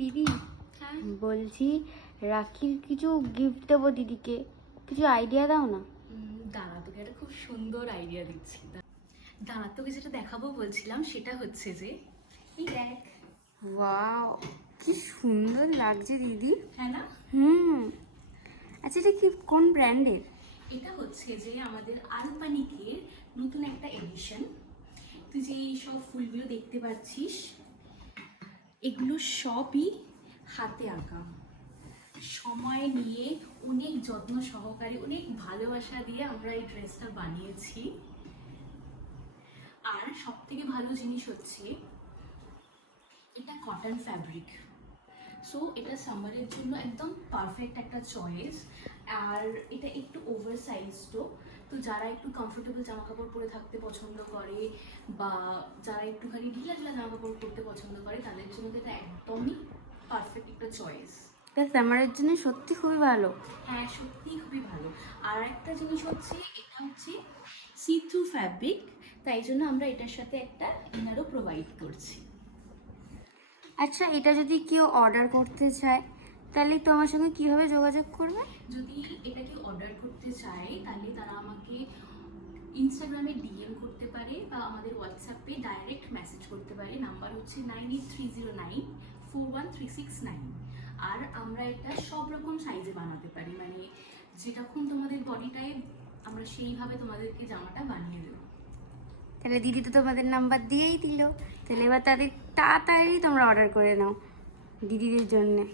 দিদি হ্যাঁ বলছি রাখির কিছু গিফট দেবো দিদিকে, কিছু আইডিয়া দাও না। দাঁড়া, তোকে একটা খুব সুন্দর আইডিয়া দিচ্ছি। দাঁড়া, তোকে যেটা দেখাবো বলছিলাম সেটা হচ্ছে যে এই দেখ। ওয়াও, কি সুন্দর লাগছে দিদি। হ্যাঁ না? আচ্ছা, এটা কি কোন ব্র্যান্ডের? এটা হচ্ছে যে আমাদের আলপানিকের নতুন একটা এডিশন। তুই যে এই সব ফুলগুলো দেখতে পাচ্ছিস, এগুলো সবই হাতে আঁকা, সময় নিয়ে অনেক যত্ন সহকারে অনেক ভালোবাসা দিয়ে আমরা এই ড্রেসটা বানিয়েছি। আর সব থেকে ভালো জিনিস হচ্ছে এটা কটন ফ্যাব্রিক, সো এটা সামারের জন্য একদম পারফেক্ট একটা চয়েস। আর এটা একটু ওভার সাইজডও, তো যারা একটু কমফোর্টেবল জামা কাপড় পরে থাকতে পছন্দ করে বা যারা একটুখানি ঢিলা ঢিলা জামা কাপড় পরতে পছন্দ করে তাদের জন্য তো এটা একদমই পারফেক্ট একটা চয়েস। এটা সামারের জন্য সত্যি খুবই ভালো। হ্যাঁ, সত্যিই খুবই ভালো। আর একটা জিনিস হচ্ছে এটা হচ্ছে সি থ্রু ফ্যাব্রিক, তাই জন্য আমরা এটার সাথে একটা ইনারও প্রোভাইড করছি। আচ্ছা, এটা যদি কেউ অর্ডার করতে চায় তাহলে তো আমার সঙ্গে কিভাবে যোগাযোগ করবে? যদি এটা কেউ অর্ডার করতে চায় তাহলে তারা আমাকে ইনস্টাগ্রামে ডিএম করতে পারে বা আমাদের হোয়াটসঅ্যাপে ডাইরেক্ট মেসেজ করতে পারে। নাম্বার হচ্ছে 9830941369। আর আমরা এটা সব রকম সাইজে বানাতে পারি, মানে যেরকম তোমাদের বডি টাইপ আমরা সেইভাবে তোমাদেরকে জামাটা বানিয়ে দেবো। তাহলে দিদি তো তোমাদের নাম্বার দিয়েই দিল, তাহলে এবার তাদের তাড়াতাড়ি তোমরা অর্ডার করে নাও দিদিদের জন্যে।